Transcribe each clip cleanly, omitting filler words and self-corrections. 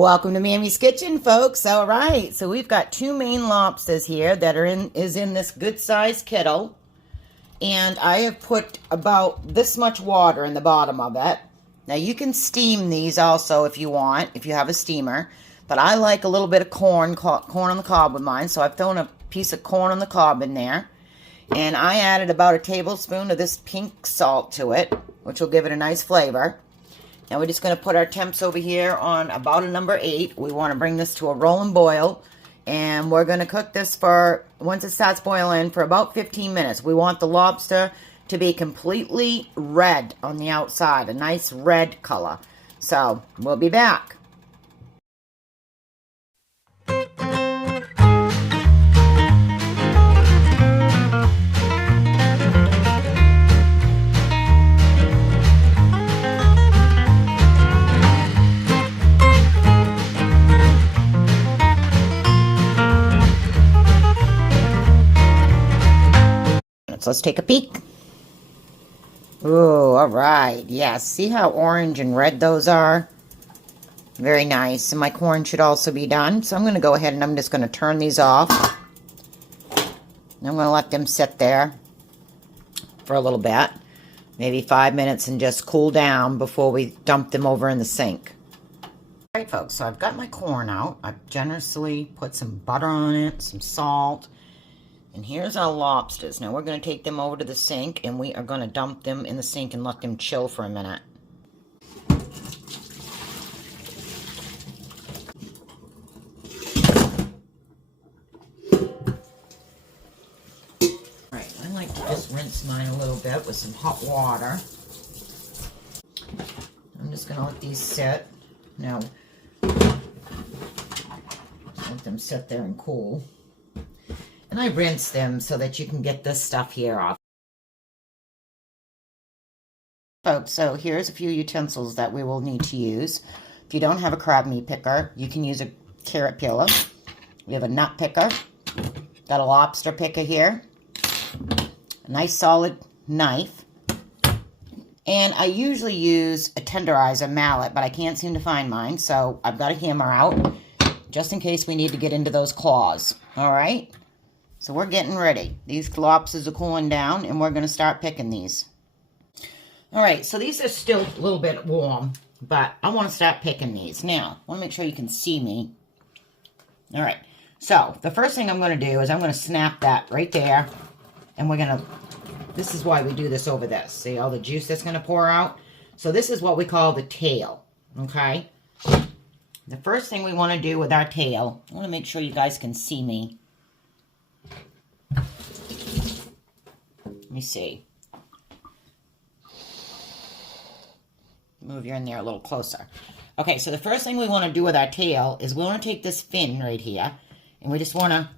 Welcome to Mammy's Kitchen, folks. All right, so we've got two Maine lobsters here that are in this good-sized kettle, and I have put about this much water in the bottom of it. Now you can steam these also if you want, if you have a steamer, but I like a little bit of corn on the cob with mine, so I've thrown a piece of corn on the cob in there, and I added about a tablespoon of this pink salt to it, which will give it a nice flavor. Now we're just going to put our temps over here on about a number 8. We want to bring this to a rolling boil. And we're going to cook this for, once it starts boiling, for about 15 minutes. We want the lobster to be completely red on the outside. A nice red color. So, we'll be back. So let's take a peek. Ooh, all right. Yeah, see how orange and red those are? Very nice. And my corn should also be done. So I'm going to go ahead and I'm just going to turn these off. And I'm going to let them sit there for a little bit. Maybe 5 minutes and just cool down before we dump them over in the sink. All right, folks. So I've got my corn out. I've generously put some butter on it, some salt. And here's our lobsters. Now we're going to take them over to the sink and we are going to dump them in the sink and let them chill for a minute. Alright, I like to just rinse mine a little bit with some hot water. I'm just going to let these sit. Now, let them sit there and cool. And I rinse them so that you can get this stuff here off. Folks, so here's a few utensils that we will need to use. If you don't have a crab meat picker, you can use a carrot peeler. We have a nut picker. Got a lobster picker here. A nice solid knife. And I usually use a tenderizer mallet, but I can't seem to find mine, so I've got a hammer out just in case we need to get into those claws. All right? So we're getting ready. These lobsters are cooling down, and we're going to start picking these. All right, so these are still a little bit warm, but I want to start picking these. Now, I want to make sure you can see me. All right, so the first thing I'm going to do is I'm going to snap that right there, and we're going to, this is why we do this over this. See all the juice that's going to pour out? So this is what we call the tail, okay? The first thing we want to do with our tail, I want to make sure you guys can see me. Let me see. Move you in there a little closer. Okay, so the first thing we want to do with our tail is we want to take this fin right here, and we just want to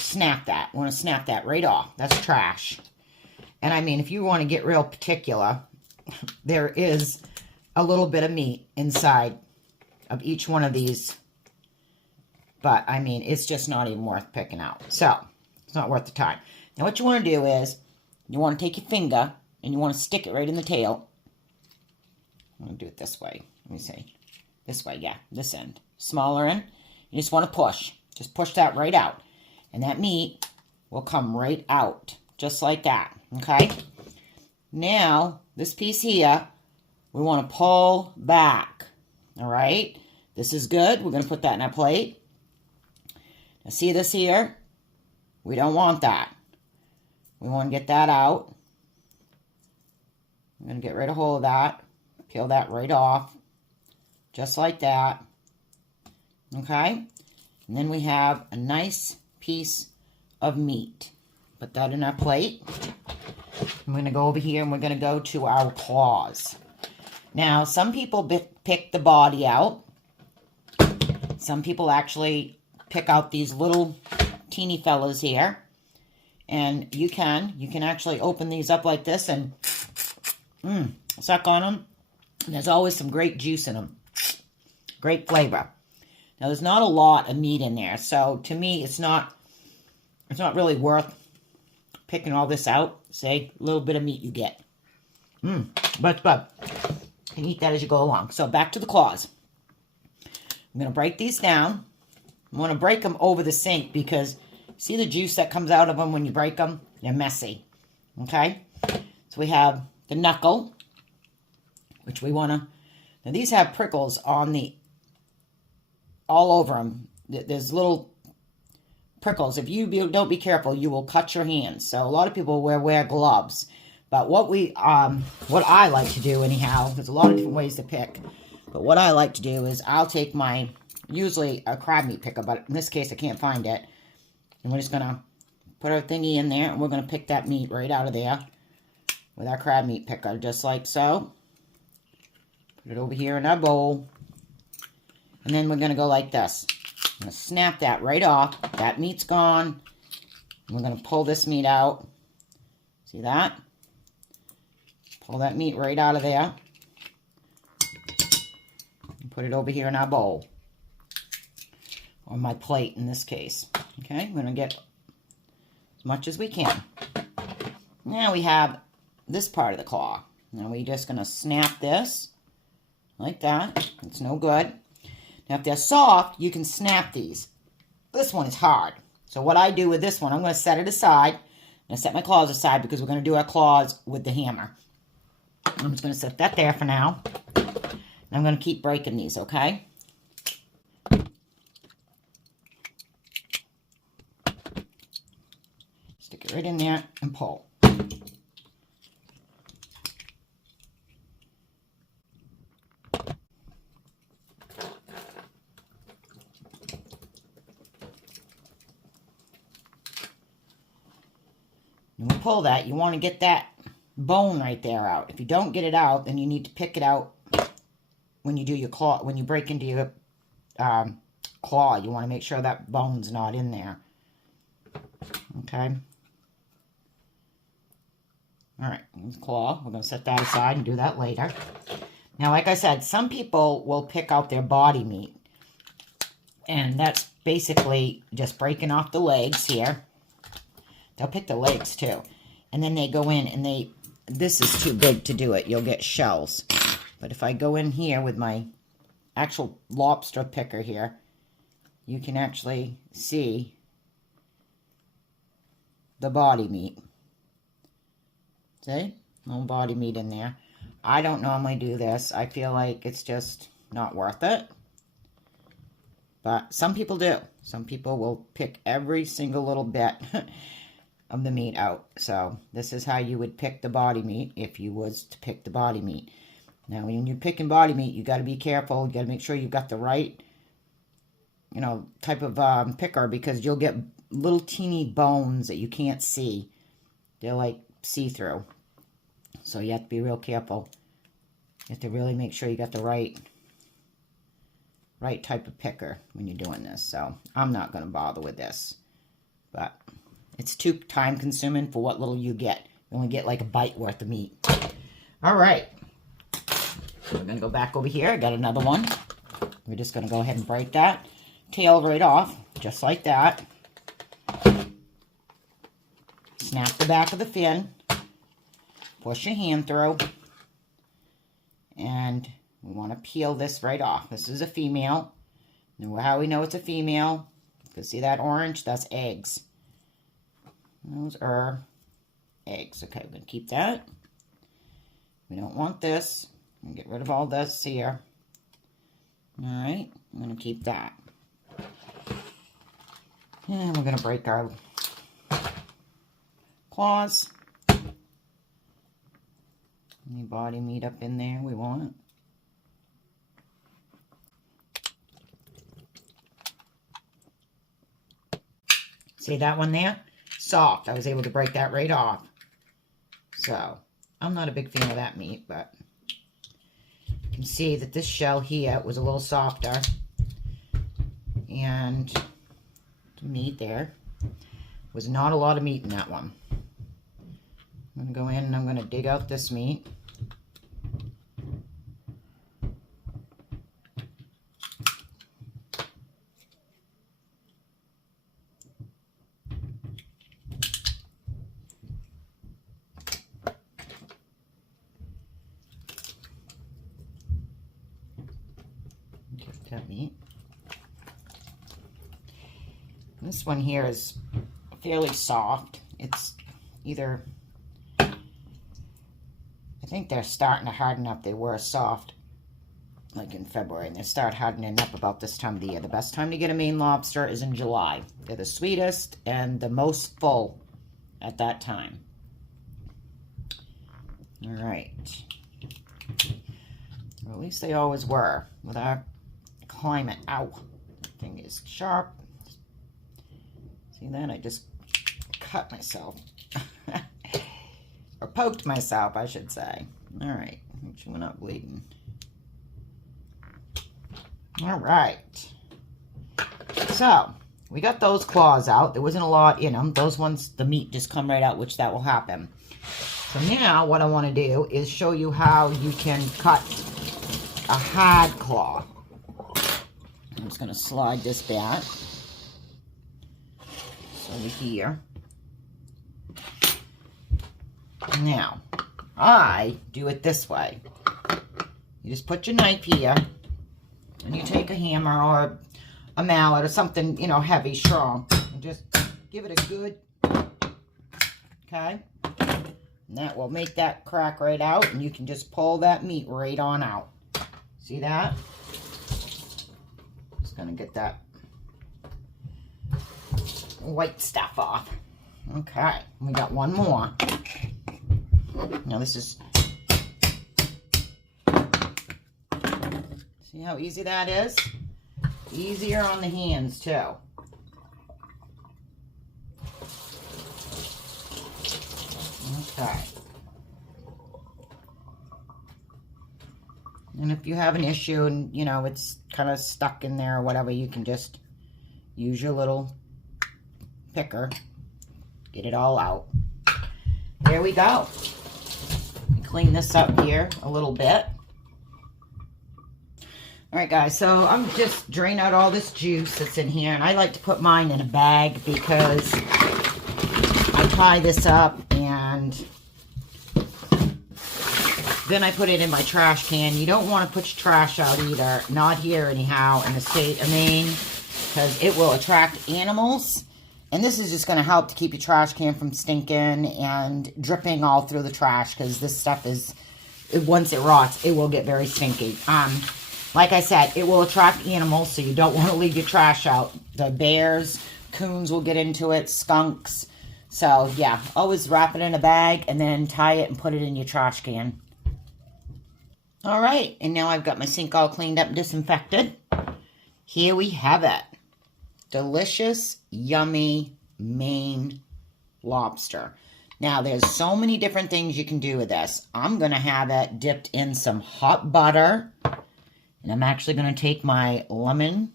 snap that. We want to snap that right off. That's trash. And I mean, if you want to get real particular, there is a little bit of meat inside of each one of these. But, I mean, it's just not even worth picking out. So, it's not worth the time. Now, what you want to do is, you want to take your finger, and you want to stick it right in the tail. I'm going to do it this way. Let me see. This way, yeah, this end. Smaller end. You just want to push. Just push that right out. And that meat will come right out. Just like that. Okay? Now, this piece here, we want to pull back. Alright? This is good. We're going to put that in our plate. Now, see this here? We don't want that. We want to get that out. I'm going to get rid of all of that. Peel that right off. Just like that. Okay? And then we have a nice piece of meat. Put that in our plate. I'm going to go over here and we're going to go to our claws. Now, some people pick the body out. Some people actually pick out these little teeny fellas here. And you can actually open these up like this and suck on them. And there's always some great juice in them. Great flavor. Now, there's not a lot of meat in there. So, to me, it's not really worth picking all this out. Say, a little bit of meat you get. But you can eat that as you go along. So, back to the claws. I'm going to break these down. I want to break them over the sink because see the juice that comes out of them when you break them? They're messy. Okay? So we have the knuckle, which we want to... Now these have prickles on the... all over them. There's little prickles. If you don't be careful, you will cut your hands. So a lot of people wear gloves. But what I like to do anyhow, there's a lot of different ways to pick. But what I like to do is I'll take my... usually a crab meat picker, but in this case I can't find it. And we're just going to put our thingy in there, and we're going to pick that meat right out of there with our crab meat picker, just like so. Put it over here in our bowl. And then we're going to go like this. I'm going to snap that right off. That meat's gone. We're going to pull this meat out. See that? Pull that meat right out of there. And put it over here in our bowl. Or my plate in this case. Okay, we're going to get as much as we can. Now we have this part of the claw. Now we're just going to snap this like that. It's no good. Now if they're soft, you can snap these. This one is hard. So what I do with this one, I'm going to set it aside. I'm going to set my claws aside because we're going to do our claws with the hammer. I'm just going to set that there for now. And I'm going to keep breaking these, okay? Stick it right in there and pull. When you pull that, you want to get that bone right there out. If you don't get it out, then you need to pick it out when you do your claw. When you break into your claw, you want to make sure that bone's not in there. Okay. All right, claw. We're going to set that aside and do that later. Now, like I said, some people will pick out their body meat. And that's basically just breaking off the legs here. They'll pick the legs too. And then they go in and this is too big to do it. You'll get shells. But if I go in here with my actual lobster picker here, you can actually see the body meat. See? No body meat in there. I don't normally do this. I feel like it's just not worth it. But some people do. Some people will pick every single little bit of the meat out. So this is how you would pick the body meat if you was to pick the body meat. Now when you're picking body meat, you got to be careful. You got to make sure you've got the right, type of picker, because you'll get little teeny bones that you can't see. They're like see-through. So you have to be real careful. You have to really make sure you got the right type of picker when you're doing this. So I'm not going to bother with this. But it's too time consuming for what little you get. You only get like a bite worth of meat. All right. We're going to go back over here. I got another one. We're just going to go ahead and break that tail right off. Just like that. Snap the back of the fin. Push your hand through. And we want to peel this right off. This is a female. And how we know it's a female, you can see that orange? That's eggs. Those are eggs. Okay, we're going to keep that. We don't want this. I'm going to get rid of all this here. Alright, I'm going to keep that. And we're going to break our claws. Any body meat up in there we want. See that one there? Soft. I was able to break that right off. So, I'm not a big fan of that meat, but you can see that this shell here was a little softer. And the meat there was not a lot of meat in that one. I'm going to go in and I'm going to dig out this meat. Get that meat. This one here is fairly soft. It's either, I think they're starting to harden up. They were soft like in February, and they start hardening up about this time of the year. The best time to get a Maine lobster is in July. They're the sweetest and the most full at that time. All right. Or at least they always were with our climate. Ow, that thing is sharp. See that? I just cut myself. Or poked myself, I should say. All right, make sure we're not bleeding. All right. So, we got those claws out. There wasn't a lot in them. Those ones, the meat just come right out, which that will happen. So now what I want to do is show you how you can cut a hard claw. I'm just going to slide this back. Over here. Now, I do it this way. You just put your knife here, and you take a hammer or a mallet or something, you know, heavy, strong, and just give it a good, okay? And that will make that crack right out, and you can just pull that meat right on out. See that? Just gonna get that white stuff off. Okay, we got one more. Now this is, see how easy that is? Easier on the hands too. Okay. And if you have an issue and, you know, it's kind of stuck in there or whatever, you can just use your little picker, get it all out. There we go. Clean this up here a little bit. All right, guys, so I'm just draining out all this juice that's in here, and I like to put mine in a bag because I tie this up and then I put it in my trash can. You don't want to put your trash out either, not here anyhow in the state of Maine, because it will attract animals. And this is just going to help to keep your trash can from stinking and dripping all through the trash, because this stuff is, once it rots, it will get very stinky. Like I said, it will attract animals, so you don't want to leave your trash out. The bears, coons will get into it, skunks. So, yeah, always wrap it in a bag and then tie it and put it in your trash can. All right, and now I've got my sink all cleaned up and disinfected. Here we have it. Delicious, yummy Maine lobster. Now, there's so many different things you can do with this. I'm going to have it dipped in some hot butter. And I'm actually going to take my lemon.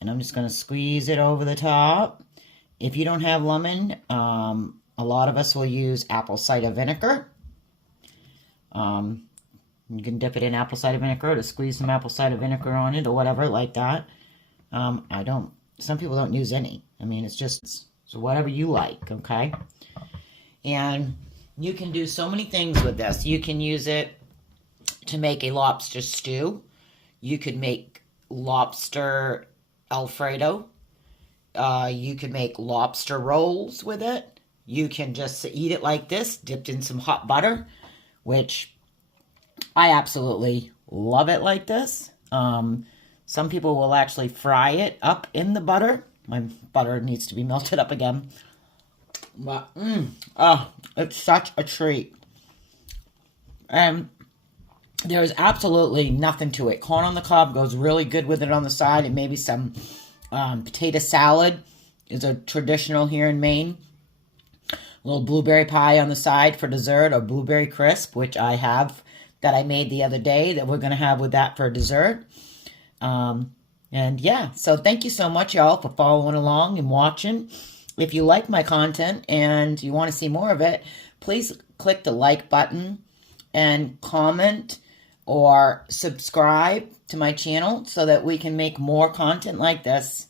And I'm just going to squeeze it over the top. If you don't have lemon, a lot of us will use apple cider vinegar. You can dip it in apple cider vinegar to squeeze some apple cider vinegar on it or whatever like that. Some people don't use any. I mean, it's just so whatever you like, okay? And you can do so many things with this. You can use it to make a lobster stew. You could make lobster Alfredo. You could make lobster rolls with it. You can just eat it like this, dipped in some hot butter, which I absolutely love it like this. Some people will actually fry it up in the butter. My butter needs to be melted up again. But, it's such a treat. And there's absolutely nothing to it. Corn on the cob goes really good with it on the side, and maybe some potato salad is a traditional here in Maine. A little blueberry pie on the side for dessert, or blueberry crisp, which I have, that I made the other day, that we're going to have with that for dessert. And yeah, so thank you so much, y'all, for following along and watching. If you like my content and you want to see more of it, please click the like button and comment or subscribe to my channel so that we can make more content like this.